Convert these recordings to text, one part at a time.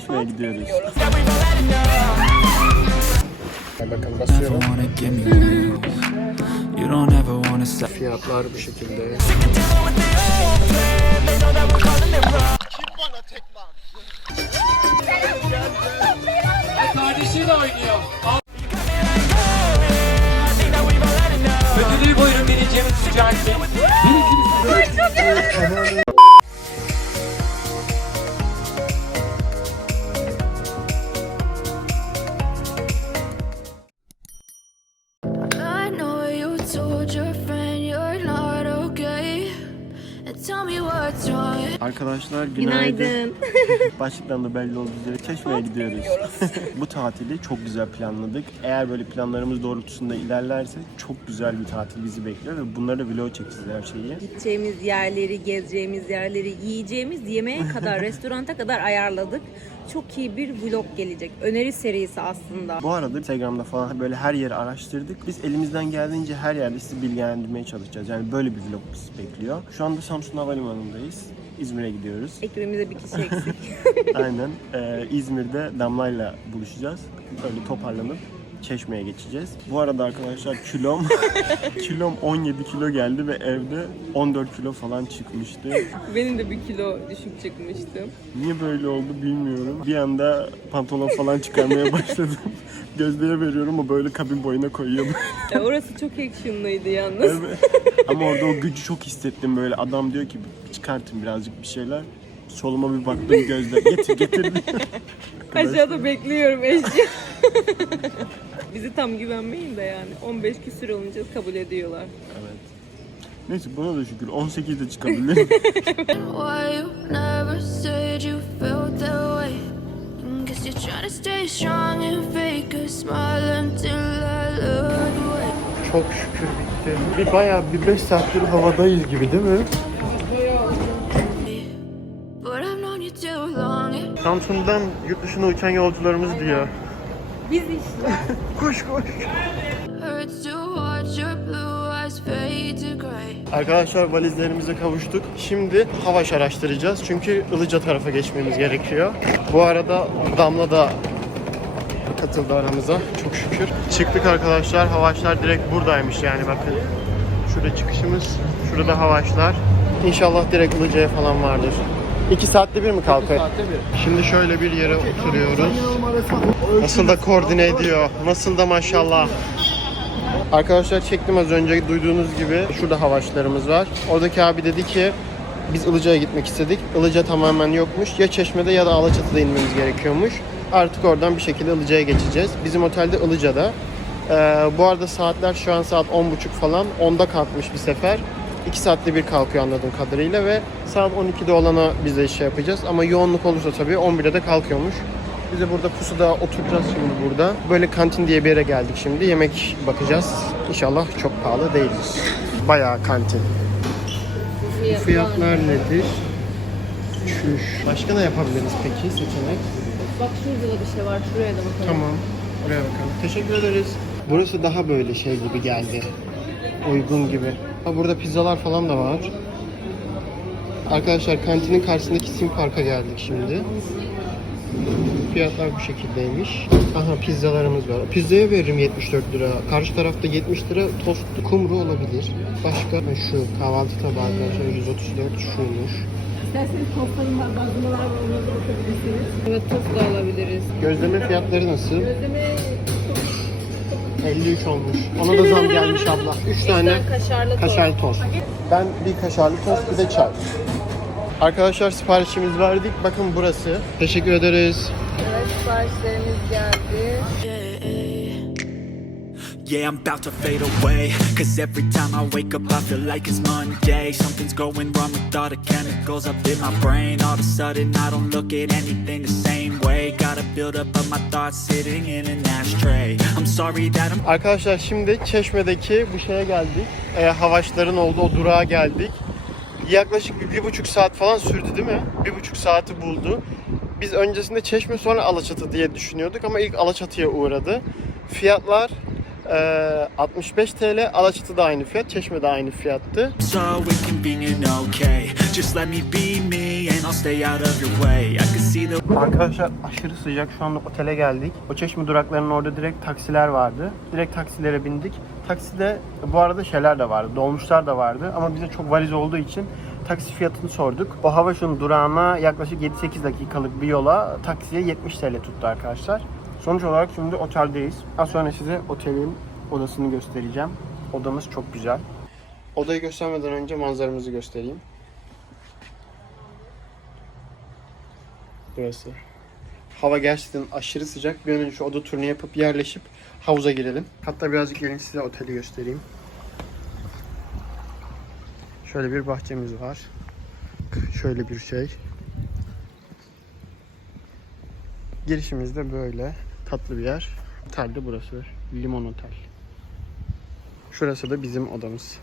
Çeşme'ye gidiyoruz. Bakın basıyorum. wanna give me wings. You don't ever wanna stop. Fiyatlar bu şekilde. Kardeşiyle oynuyor. Ödülü buyurun vereceğim Sücati. Arkadaşlar günaydın. Başlıktan da belli olduğu üzere Çeşme'ye gidiyoruz. Bu tatili çok güzel planladık. Eğer böyle planlarımız doğrultusunda ilerlerse çok güzel bir tatil bizi bekliyor ve bunları vlog çekeceğiz her şeyi. gideceğimiz yerleri, gezeceğimiz yerleri, yiyeceğimiz yemeğe kadar, restoranta kadar ayarladık. Çok iyi bir vlog gelecek. Öneri serisi aslında. Bu arada Instagram'da falan böyle her yeri araştırdık. Biz elimizden geldiğince her yerde sizi bilgilendirmeye çalışacağız. Yani böyle bir vlog bizi bekliyor. Şu anda Samsun Havalimanı'ndayız. İzmir'e gidiyoruz. Ekibimizde bir kişi eksik. Aynen. Ee, İzmir'de Damla'yla buluşacağız. Öyle toparlanıp Çeşme'ye geçeceğiz. Bu arada arkadaşlar kilom kilom 17 kilo geldi ve evde 14 kilo falan çıkmıştı. Benim de bir kilo düşük çıkmıştım. Niye böyle oldu bilmiyorum. Bir anda pantolon falan çıkarmaya başladım. Gözlüğe veriyorum o böyle kabin boyuna koyuyor. Ya orası çok actionlıydı yalnız. Evet. Ama orada o gücü çok hissettim böyle. Adam diyor ki çıkartın birazcık bir şeyler. Soluma bir baktım gözler. Getir getir. Aşağıda bekliyorum eşya. Bizi tam güvenmeyin de yani. 15 küsür olunca kabul ediyorlar. evet. Neyse buna da şükür 18'de çıkabilirim. Why you never said you felt that way? Guess you're trying to stay strong and fake a smile until I look away. Çok şükür bitti. Bir bayağı bir 5 saattir havadayız gibi değil mi? Samsun'dan yurt dışına uçan yolcularımız diyor. Biz işte. Koş koş. hurts to watch your blue eyes fade to gray. Arkadaşlar valizlerimize kavuştuk. Şimdi Havaş araştıracağız. Çünkü Ilıca tarafa geçmemiz gerekiyor. Bu arada Damla da katıldı aramıza. Çok şükür. Çıktık arkadaşlar. Havaşlar direkt buradaymış yani bakın. Şurada çıkışımız. Şurada Havaşlar. İnşallah direkt Ilıca'ya falan vardır. İki saatte bir mi kalkıyor? Şimdi şöyle bir yere oturuyoruz. Nasıl da koordine ediyor. Nasıl da maşallah. Arkadaşlar çektim az önce duyduğunuz gibi şurada havaşlarımız var. Oradaki abi dedi ki biz Ilıca'ya gitmek istedik. Ilıca tamamen yokmuş. Ya Çeşme'de ya da Alaçatı'da inmemiz gerekiyormuş. Artık oradan bir şekilde Ilıca'ya geçeceğiz. Bizim otelde Ilıca'da. Ee, bu arada saatler şu an saat 10.30 falan. 10'da kalkmış bir sefer. 2 saatte bir kalkıyor anladığım kadarıyla ve saat 12'de olana biz de şey yapacağız. Ama yoğunluk olursa tabii 11'de de kalkıyormuş. Biz de burada pusuda oturacağız şimdi burada. Böyle kantin diye bir yere geldik şimdi. Yemek bakacağız. İnşallah çok pahalı değildir. Bayağı kantin. Bu fiyatlar nedir? Çüş. Başka ne yapabiliriz peki seçenek? Bak şurada da bir şey var. Şuraya da bakalım. Tamam. Buraya bakalım. Teşekkür ederiz. Burası daha böyle şey gibi geldi. Uygun gibi. Ha, burada pizzalar falan da var. Arkadaşlar kantinin karşısındaki Sim Park'a geldik şimdi. Fiyatlar bu şekildeymiş. Aha pizzalarımız var. Pizzaya veririm 74 lira. Karşı tarafta 70 lira tost kumru olabilir. Başka şu kahvaltı tabağı arkadaşlar 134 şuymuş. Evet tost da alabiliriz. Gözleme fiyatları nasıl? 53 olmuş. Ona da zam gelmiş abla. 3 tane Kaşarlı kaşarlı tost. Ben bir kaşarlı tost bir de çay. Arkadaşlar siparişimizi verdik. Bakın burası. Teşekkür ederiz. Evet siparişlerimiz geldi. Yeah, I'm about to fade away. Cause every time I wake up, I feel like it's Monday. Something's going wrong with all the chemicals up in my brain. All of a sudden, I don't look at anything the same way. Gotta build up of my thoughts sitting in an ashtray. I'm sorry that I'm Arkadaşlar şimdi Çeşme'deki bu şeye geldik. E, havaşların olduğu o durağa geldik. Yaklaşık bir, bir buçuk saat falan sürdü değil mi? Bir buçuk saati buldu. Biz öncesinde Çeşme sonra Alaçatı diye düşünüyorduk ama ilk Alaçatı'ya uğradı. Fiyatlar Ee, 65 TL. Alaçatı da aynı fiyat. Çeşme de aynı fiyattı. So okay. Just let me be me and I'll stay out of your way. I can see the Arkadaşlar aşırı sıcak. Şu anda otele geldik. O çeşme duraklarının orada direkt taksiler vardı. Direkt taksilere bindik. Takside bu arada şeyler de vardı. Dolmuşlar da vardı. Ama bize çok valiz olduğu için taksi fiyatını sorduk. O Havaş'ın durağına yaklaşık 7-8 dakikalık bir yola taksiye 70 TL tuttu arkadaşlar. Sonuç olarak şimdi oteldeyiz. Az sonra size otelin odasını göstereceğim. Odamız çok güzel. Odayı göstermeden önce manzaramızı göstereyim. Burası. Hava gerçekten aşırı sıcak. Bir an önce şu oda turunu yapıp yerleşip havuza girelim. Hatta birazcık gelin size oteli göstereyim. Şöyle bir bahçemiz var. Şöyle bir şey. Girişimiz de böyle. Tatlı bir yer. Otel de burası. Limon Otel. Şurası da bizim odamız.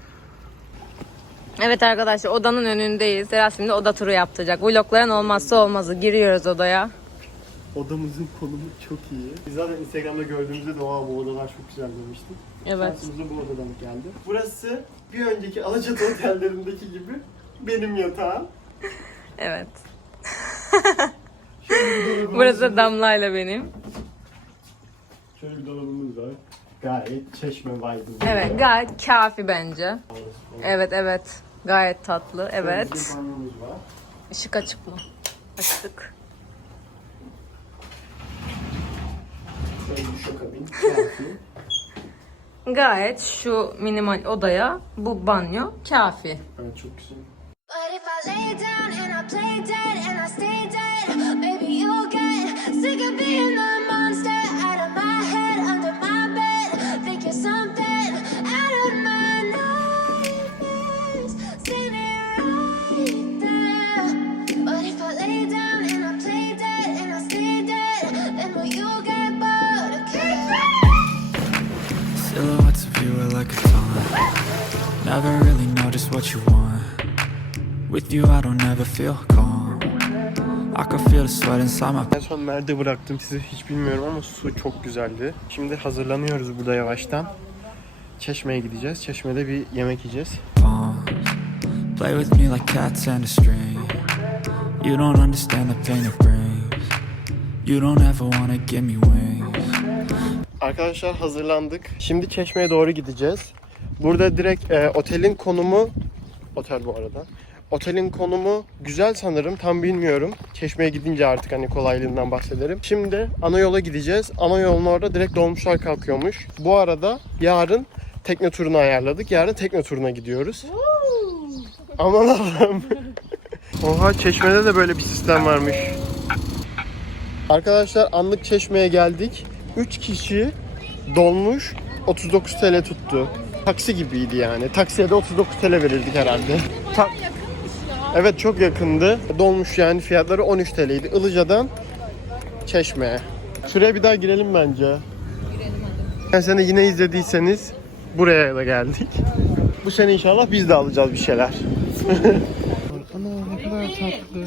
Evet arkadaşlar odanın önündeyiz. Serhat şimdi oda turu yaptıracak. Vlogların olmazsa olmazı. Giriyoruz odaya. Odamızın konumu çok iyi. Biz zaten Instagram'da gördüğümüzde de "Oha, bu odalar çok güzel demiştik. Evet. Şansımıza bu odadan geldi. Burası bir önceki Alaçatı otellerindeki gibi benim yatağım. Evet. Burası. Damla ile benim. Şöyle bir dolabımız var. Gayet çeşme vibe'ı. Evet gayet kafi bence. Evet evet. Gayet tatlı. Evet. banyomuz var. Işık açık mı? Açtık. Şöyle bir şokabin. Kafi. Gayet şu minimal odaya bu banyo kafi. Evet çok güzel. But if I lay down and I play dead and I stay dead, maybe you'll get sick of being the are like a taunt. Never really know just what you want. With you, I don't ever feel calm. I can feel the sweat inside my En son nerede bıraktım sizi hiç bilmiyorum ama su çok güzeldi. Şimdi hazırlanıyoruz burada yavaştan. Çeşme'ye gideceğiz. Çeşme'de bir yemek yiyeceğiz. Play with me like cats and a string. You don't understand the pain it brings. You don't ever wanna give me wings. Arkadaşlar hazırlandık. Şimdi Çeşme'ye doğru gideceğiz. Burada direkt e, otelin konumu otel bu arada. Otelin konumu güzel sanırım. Tam bilmiyorum. Çeşme'ye gidince artık hani kolaylığından bahsederim. Şimdi ana yola gideceğiz. Ana yolun orada direkt dolmuşlar kalkıyormuş. Bu arada yarın tekne turunu ayarladık. Yarın tekne turuna gidiyoruz. Aman Allah'ım. Oha Çeşme'de de böyle bir sistem varmış. Arkadaşlar anlık Çeşme'ye geldik. 3 kişi dolmuş 39 TL tuttu. Taksi gibiydi yani. Taksiye de 39 TL verirdik herhalde. Ta- evet çok yakındı. Dolmuş yani fiyatları 13 TL'ydi. Ilıca'dan Çeşme'ye. Şuraya bir daha girelim bence. Geçen sene yine izlediyseniz buraya da geldik. Bu sene inşallah biz de alacağız bir şeyler. Ana ne kadar tatlı.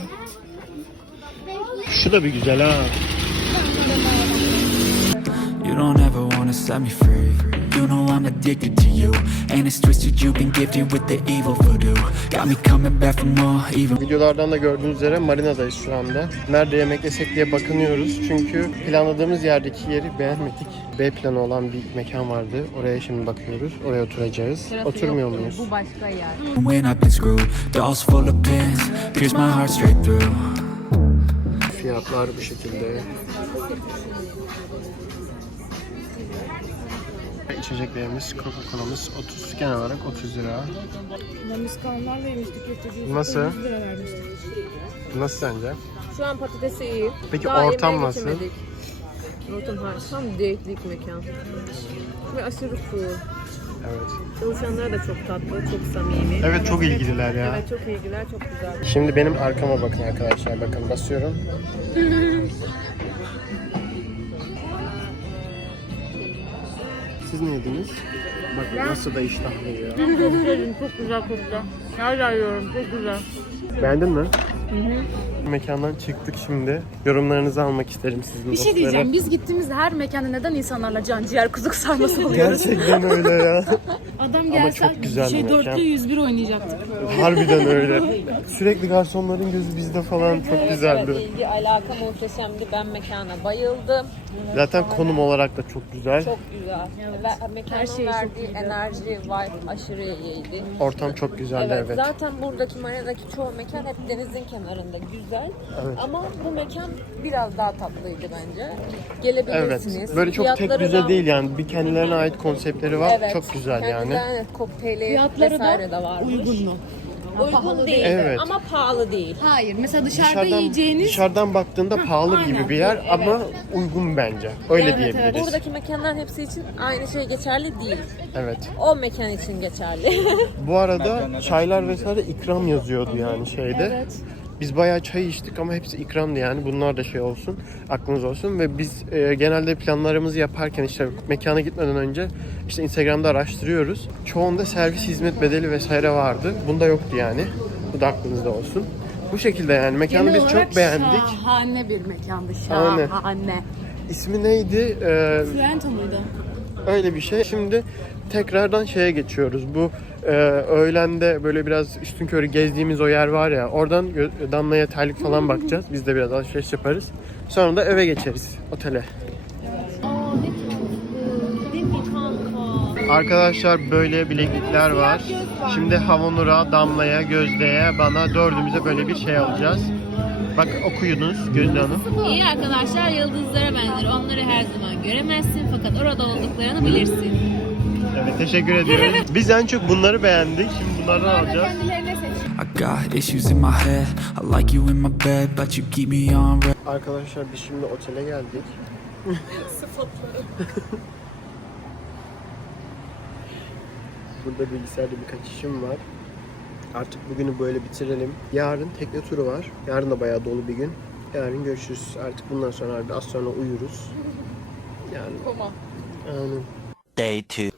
Şu da bir güzel ha. Wanna set me free. You know I'm addicted to you. And it's twisted, you've been gifted with the evil voodoo. Got me coming back for more, even. Videolardan da gördüğünüz üzere marinadayız şu anda. Nerede yemek yesek diye bakınıyoruz. Çünkü planladığımız yerdeki yeri beğenmedik. B planı olan bir mekan vardı. Oraya şimdi bakıyoruz. Oraya oturacağız. Oturmuyor muyuz? Bu başka yer. When I've been screwed, dolls full of pins, pierce my heart straight through. Fiyatlar bu şekilde. İçeceklerimiz, Coca-Cola'mız 30, genel olarak 30 lira. Miskanlar vermiştik köfteci. Nasıl? Nasıl sence? Şu an patatesi iyi. Peki Daha ortam yemeğe nasıl? geçemedik. Ortam harika. Tam date'lik mekan. Ve aşırı cool. Evet. Çalışanlar da çok tatlı, çok samimi. Evet çok ilgililer ya. Evet çok ilgiler, çok güzel. Şimdi benim arkama bakın arkadaşlar. Bakın basıyorum. Siz ne yediniz? Bakın nasıl da iştahlı ya. çok güzel koktu. Hala yiyorum, çok güzel. Beğendin mi? Mekandan çıktık şimdi. Yorumlarınızı almak isterim sizin Bir şey diyeceğim. Biz gittiğimizde her mekanda neden insanlarla can ciğer kuzuk sarması oluyoruz? Gerçekten öyle ya. Adam gelse çok güzel şey bir mekan. dörtlü 101 oynayacaktık. Harbiden öyle. Sürekli garsonların gözü bizde falan çok Evet, güzeldi. ilgi alaka muhteşemdi. Ben mekana bayıldım. Zaten konum olarak da çok güzel. Çok güzel. Ve mekanın Her şey çok verdiği iyiydi. enerji, vibe aşırı iyiydi. Ortam çok güzeldi Evet, evet. zaten buradaki marinadaki çoğu mekan hep denizin kenarında güzel. Evet. Ama bu mekan biraz daha tatlıydı bence. Evet. Gelebilirsiniz. Böyle çok tek düze da- değil yani. Bir kendilerine ait konseptleri var. Evet. Çok güzel yani. Kendilerine kokteyli Fiyatları vesaire de da varmış. uygun mu? Uygun değil Evet. ama pahalı değil. Hayır. Mesela dışarıda Dışarıdan, yiyeceğiniz dışarıdan baktığında pahalı aynen. gibi bir yer ama uygun bence. Öyle Evet, evet. diyebiliriz. Buradaki mekanların hepsi için aynı şey geçerli değil. Evet. O mekan için geçerli. Bu arada çaylar vesaire ikram yazıyordu yani şeyde. Evet. Biz bayağı çay içtik ama hepsi ikramdı yani. Bunlar da şey olsun, aklınız olsun. Ve biz e, genelde planlarımızı yaparken işte mekana gitmeden önce işte Instagram'da araştırıyoruz. Çoğunda servis hizmet bedeli vesaire vardı. Bunda yoktu yani. Bu da aklınızda olsun. Bu şekilde yani mekanı Genel biz olarak çok beğendik. Şahane bir mekandı. Şahane. Şahane. İsmi neydi? Ee, Fuento muydu? öyle bir şey. Şimdi tekrardan şeye geçiyoruz. Bu e, öğlende böyle biraz üstün körü gezdiğimiz o yer var ya. Oradan Damla'ya terlik falan bakacağız. Biz de biraz alışveriş yaparız. Sonra da eve geçeriz otele. Arkadaşlar böyle bileklikler var. Şimdi Havanur'a, Damla'ya, Gözde'ye, bana dördümüze böyle bir şey alacağız. Bak okuyunuz Gözde Hanım. İyi arkadaşlar yıldızlara benzer. Onları her zaman göremezsin fakat orada olduklarını bilirsin geldi. Teşekkür ediyoruz. Biz en çok bunları beğendik. Şimdi bunlardan alacağız. Kendilerine seç. Arkadaşlar biz şimdi otele geldik. Burada bilgisayarda birkaç işim var. Artık bugünü böyle bitirelim. Yarın tekne turu var. Yarın da bayağı dolu bir gün. Yarın görüşürüz. Artık bundan sonra az sonra uyuruz. Yani. Koma. Aynen. Day 2.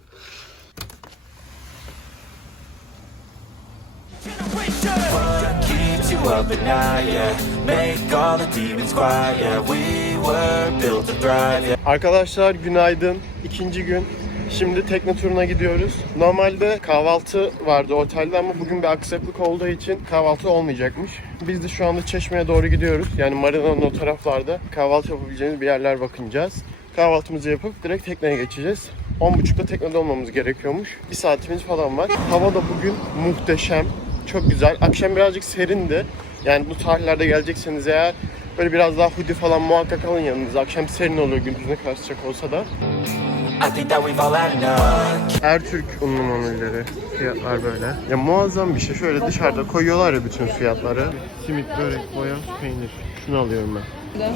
up at night, yeah. Make all the demons quiet, yeah. We were built to thrive, yeah. Arkadaşlar günaydın. İkinci gün. Şimdi tekne turuna gidiyoruz. Normalde kahvaltı vardı otelde ama bugün bir aksaklık olduğu için kahvaltı olmayacakmış. Biz de şu anda Çeşme'ye doğru gidiyoruz. Yani marinanın o taraflarda kahvaltı yapabileceğimiz bir yerler bakınacağız. Kahvaltımızı yapıp direkt tekneye geçeceğiz. 10.30'da teknede olmamız gerekiyormuş. Bir saatimiz falan var. Hava da bugün muhteşem. Çok güzel. Akşam birazcık serindi. Yani bu tarihlerde gelecekseniz eğer böyle biraz daha hoodie falan muhakkak alın yanınıza. Akşam serin oluyor gündüz ne kadar sıcak olsa da. Ertürk unlu mamulleri fiyatlar böyle. Ya muazzam bir şey. Şöyle dışarıda koyuyorlar ya bütün fiyatları. Simit, börek, boya, peynir. Şunu alıyorum ben.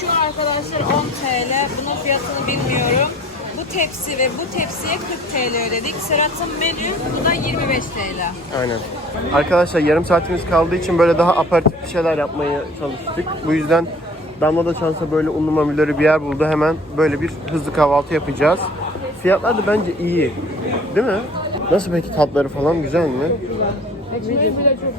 Şu arkadaşlar 10 TL. Bunun fiyatını bilmiyorum. Bu tepsi ve bu tepsiye 40 TL ödedik. Serhat'ın menü bu da 25 TL. Aynen. Arkadaşlar yarım saatimiz kaldığı için böyle daha aparatif bir şeyler yapmaya çalıştık. Bu yüzden Damla da şansa böyle unlu mamulleri bir yer buldu. Hemen böyle bir hızlı kahvaltı yapacağız. Fiyatlar da bence iyi. Değil mi? Nasıl peki tatları falan güzel mi?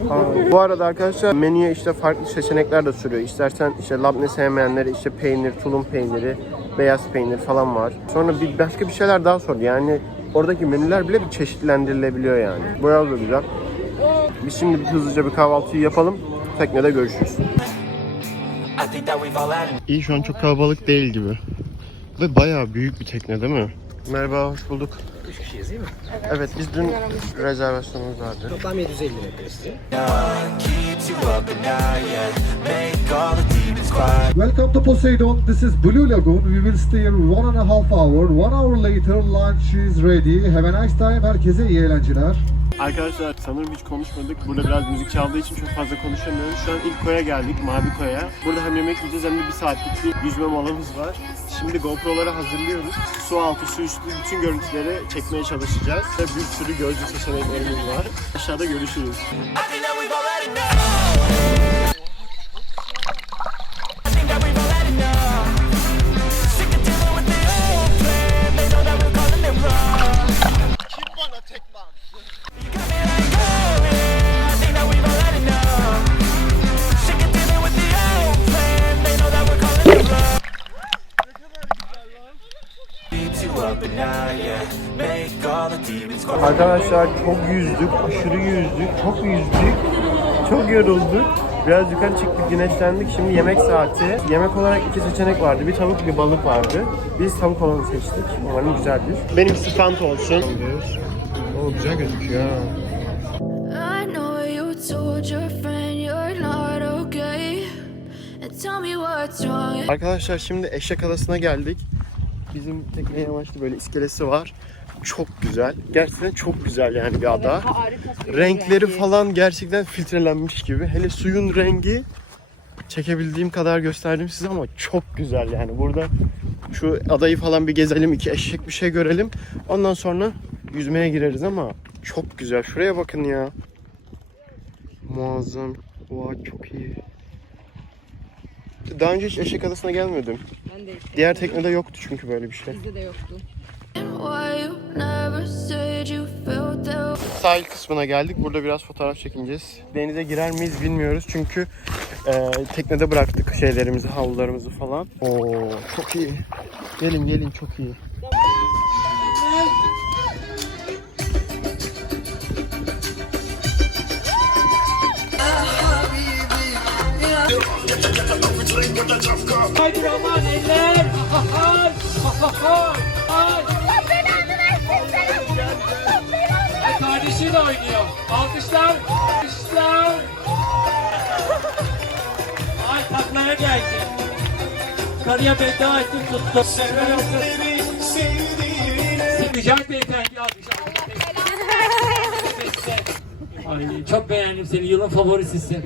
Aa, bu arada arkadaşlar menüye işte farklı seçenekler de sürüyor. İstersen işte labne sevmeyenlere işte peynir, tulum peyniri, beyaz peynir falan var. Sonra bir başka bir şeyler daha sordu. Yani oradaki menüler bile bir çeşitlendirilebiliyor yani. Bu da güzel. Biz şimdi bir hızlıca bir kahvaltıyı yapalım. Teknede görüşürüz. İyi şu an çok kalabalık değil gibi. Ve bayağı büyük bir tekne değil mi? Merhaba, hoş bulduk. 3 kişiyiz değil mi? Evet, biz dün rezervasyonumuz vardı. Toplam 750 lira yapıyor size. Keeps you up at night, yeah. Make all the demons quiet. Welcome to Poseidon. This is Blue Lagoon. We will stay here one and a half hour. One hour later, lunch is ready. Have a nice time. Herkese iyi eğlenceler. Arkadaşlar sanırım hiç konuşmadık. Burada biraz müzik çaldığı için çok fazla konuşamıyoruz. Şu an ilk koya geldik, Mavi Koya. Burada hem yemek yiyeceğiz hem de bir saatlik bir yüzme molamız var. Şimdi GoPro'ları hazırlıyoruz. Su altı, su üstü bütün görüntüleri çekmeye çalışacağız. Ve bir sürü gözlü seçeneklerimiz var. Aşağıda görüşürüz. I Arkadaşlar çok yüzdük, aşırı yüzdük, çok yüzdük, çok yorulduk. Biraz yukarı çıktık, güneşlendik. Şimdi yemek saati. Yemek olarak iki seçenek vardı. Bir tavuk, bir balık vardı. Biz tavuk olanı seçtik. Umarım güzeldir. Benim Fanta olsun. O güzel gözüküyor ha. I know you told your friend you're not okay. And tell me what's wrong. Arkadaşlar şimdi eşek adasına geldik. Bizim tekne yamaçlı böyle iskelesi var. Çok güzel. Gerçekten çok güzel yani bir ada. Renkleri falan gerçekten filtrelenmiş gibi. Hele suyun rengi çekebildiğim kadar gösterdim size ama çok güzel yani. Burada şu adayı falan bir gezelim, iki eşek bir şey görelim. Ondan sonra yüzmeye gireriz ama çok güzel. Şuraya bakın ya. Muazzam. Vay çok iyi. Daha önce hiç eşek adasına gelmedim. Ben de Diğer teknede yoktu çünkü böyle bir şey. bizde de yoktu. Sahil kısmına geldik. Burada biraz fotoğraf çekineceğiz. Denize girer miyiz bilmiyoruz çünkü e, teknede bıraktık şeylerimizi, havlularımızı falan. Oo çok iyi. Gelin gelin çok iyi. Haydi aman eller. Ay, ay, ay. Oynuyor. Alkışlar. Alkışlar. Ay taklaya geldi. Karıya veda ettim tuttu. Beyefendi alkış. Ay, çok beğendim seni. Yılın favorisisin.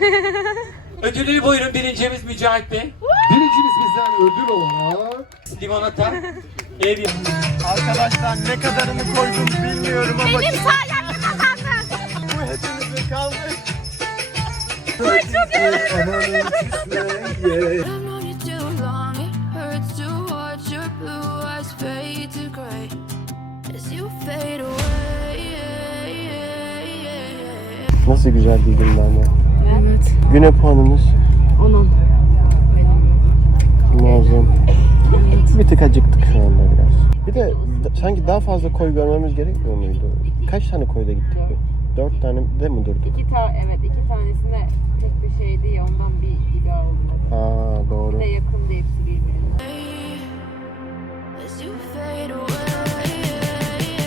Ödülleri buyurun. Birincimiz Mücahit Bey. Birincimiz bizden ödül olarak Limonata. Ev Arkadaşlar ne kadarını koydum bilmiyorum ama benim sayemde Nasıl güzel bir gündü ama. Evet. Güne puanımız. Onun. Muazzam. Bir tık acıktık şu anda biraz. Bir de sanki daha fazla koy görmemiz gerekmiyor muydu? Kaç tane koyda gittik? Dört tane de mi durduk? İki ta evet iki tanesinde tek bir şeydi ya ondan bir gibi oldu. Aa doğru. Bir de yakındı hepsi birbirine.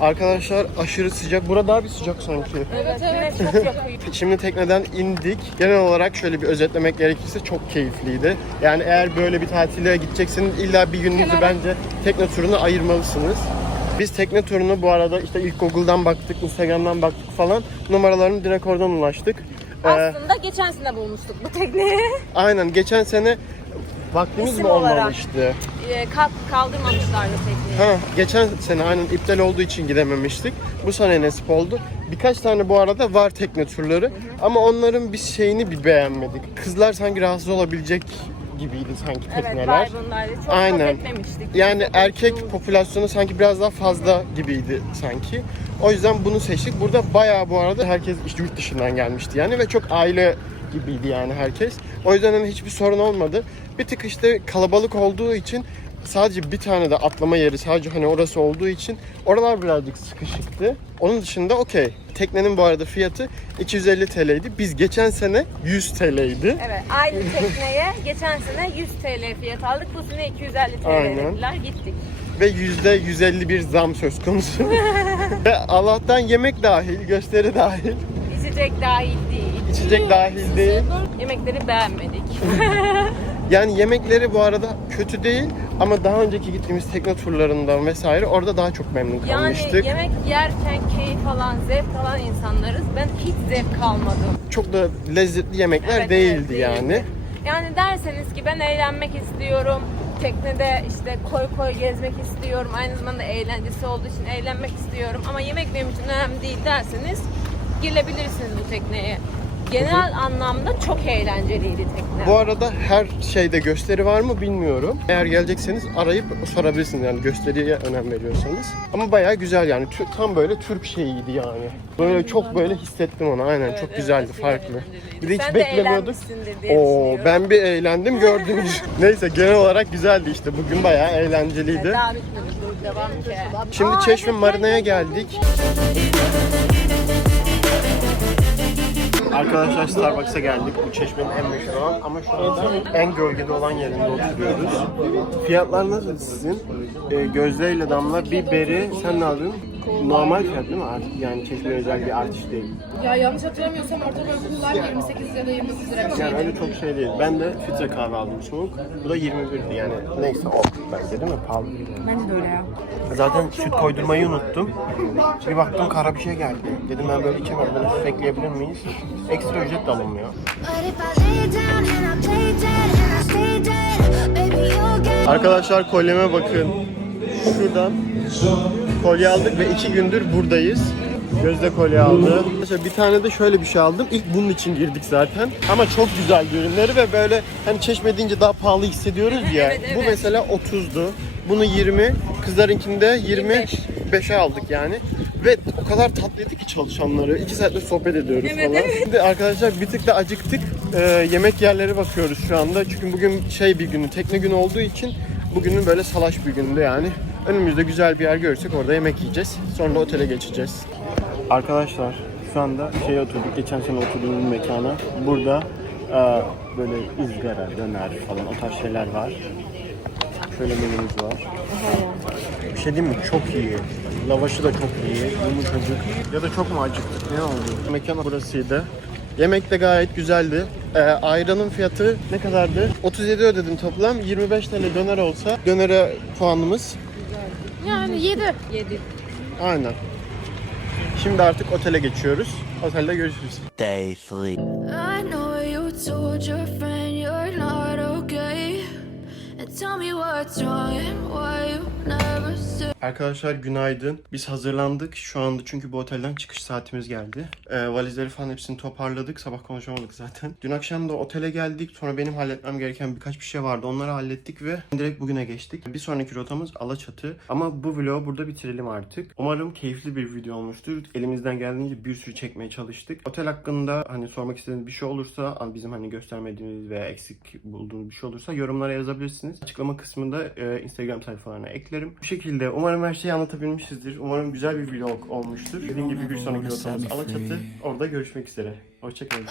Arkadaşlar aşırı sıcak. Burada daha bir sıcak sanki. Evet evet çok yakıyor. Şimdi tekneden indik. Genel olarak şöyle bir özetlemek gerekirse çok keyifliydi. Yani eğer böyle bir tatile gidecekseniz illa bir gününüzü bence tekne turuna ayırmalısınız. Biz tekne turunu bu arada işte ilk Google'dan baktık, Instagram'dan baktık falan. Numaralarını direkt oradan ulaştık. Ee, Aslında geçen sene bulmuştuk bu tekneyi. aynen geçen sene vaktimiz İsim mi olarak. olmamıştı? Ee, kalk, kaldırmamışlardı tekneyi. Ha, geçen sene aynen iptal olduğu için gidememiştik. Bu sene nasip oldu. Birkaç tane bu arada var tekne turları ama onların bir şeyini bir beğenmedik. Kızlar sanki rahatsız olabilecek gibiydi sanki Evet tekneler. Byron'daydı. Çok Aynen. Yani erkek popülasyonu sanki biraz daha fazla gibiydi sanki. O yüzden bunu seçtik. Burada bayağı bu arada herkes işte yurt dışından gelmişti yani ve çok aile gibiydi yani herkes. O yüzden hani hiçbir sorun olmadı. Bir tık işte kalabalık olduğu için sadece bir tane de atlama yeri sadece hani orası olduğu için oralar birazcık sıkışıktı. Onun dışında okey. Teknenin bu arada fiyatı 250 TL'ydi. Biz geçen sene 100 TL'ydi. Evet aynı tekneye geçen sene 100 TL fiyat aldık. Bu sene 250 TL Aynen. dediler gittik. ve yüzde 150 bir zam söz konusu. ve Allah'tan yemek dahil, gösteri dahil, İçecek dahil değil. içecek dahil değil. Yemekleri beğenmedik. Yani yemekleri bu arada kötü değil ama daha önceki gittiğimiz tekne turlarından vesaire orada daha çok memnun Yani kalmıştık. yemek yerken keyif alan, zevk alan insanlarız. Ben hiç zevk almadım. Çok da lezzetli yemekler Evet, değildi evet, yani. değildi. Yani derseniz ki ben eğlenmek istiyorum. Teknede işte koy koy gezmek istiyorum. Aynı zamanda eğlencesi olduğu için eğlenmek istiyorum. Ama yemek benim için önemli değil derseniz girilebilirsiniz bu tekneye. Genel anlamda çok eğlenceliydi tekne. Bu arada her şeyde gösteri var mı bilmiyorum. Eğer gelecekseniz arayıp sorabilirsiniz yani gösteriye önem veriyorsanız. Ama bayağı güzel yani tam böyle Türk şeyiydi yani. Böyle çok böyle hissettim onu aynen çok güzeldi farklı. Bir de hiç Sen de beklemiyorduk. Oo ben bir eğlendim gördünüz. Neyse genel olarak güzeldi işte bugün bayağı eğlenceliydi. Daha bitmedi, dur devam ki. Şimdi Çeşme Marina'ya geldik. Arkadaşlar Starbucks'a geldik. Bu çeşmenin en meşhur olan ama şu anda en gölgede olan yerinde oturuyoruz. Fiyatlar nasıl sizin? Ee, Gözde Damla bir beri sen ne aldın? Normal fiyat değil mi? Artık yani çeşme özel bir artış değil. Ya yanlış hatırlamıyorsam ortalama okullar 28 ya da 29 lira bir Yani şeydi. öyle çok şey değil. Ben de filtre kahve aldım soğuk. Bu da 21'di yani. Neyse o bence değil mi? Pahalı. Bence de öyle ya. Zaten süt koydurmayı unuttum. Bir baktım kara bir şey geldi. Dedim ben böyle içemem. Bunu süt ekleyebilir miyiz? Ekstra ücret de alınmıyor. But if I lay down and I play dead and I stay dead, baby, you'll get. Arkadaşlar kolyeme bakın. Şuradan kolye aldık ve iki gündür buradayız. Gözde kolye aldı. Mesela bir tane de şöyle bir şey aldım. İlk bunun için girdik zaten. Ama çok güzel ürünleri ve böyle hani çeşme deyince daha pahalı hissediyoruz ya. Bu mesela 30'du. Bunu 20. Kızlarınkinde 25'e aldık yani. Ve o kadar tatlıydı ki çalışanları. İki saattir sohbet ediyoruz falan. Şimdi arkadaşlar bir tık da acıktık. Ee, yemek yerleri bakıyoruz şu anda. Çünkü bugün şey bir günü, tekne günü olduğu için bugünün böyle salaş bir günde yani. Önümüzde güzel bir yer görürsek orada yemek yiyeceğiz. Sonra da otele geçeceğiz. Arkadaşlar şu anda şeye oturduk. Geçen sene oturduğumuz mekana. Burada e, böyle ızgara, döner falan o tarz şeyler var. Şöyle menümüz var. Bir şey diyeyim mi? Çok iyi. Lavaşı da çok iyi. Yumuşacık. Ya da çok mu acıktık? Ne oldu? Mekan burasıydı. Yemek de gayet güzeldi. Ee, ayranın fiyatı ne kadardı? 37 ödedim toplam. 25 tane döner olsa dönere puanımız. Yani 7. 7. Aynen. Şimdi artık otele geçiyoruz. Otelde görüşürüz. Day three. I know you told your friend you're not okay. And tell me what's wrong and why you. Arkadaşlar günaydın. Biz hazırlandık şu anda çünkü bu otelden çıkış saatimiz geldi. Ee, valizleri falan hepsini toparladık. Sabah konuşamadık zaten. Dün akşam da otele geldik. Sonra benim halletmem gereken birkaç bir şey vardı. Onları hallettik ve direkt bugüne geçtik. Bir sonraki rotamız Alaçatı. Ama bu vlogu burada bitirelim artık. Umarım keyifli bir video olmuştur. Elimizden geldiğince bir sürü çekmeye çalıştık. Otel hakkında hani sormak istediğiniz bir şey olursa bizim hani göstermediğimiz veya eksik bulduğunuz bir şey olursa yorumlara yazabilirsiniz. Açıklama kısmında e, Instagram sayfalarına eklerim. Bu şekilde umarım her şeyi anlatabilmişizdir. Umarım güzel bir vlog olmuştur. Dediğim gibi bir sonraki rotamız Alaçatı. Orada görüşmek üzere. Hoşçakalın.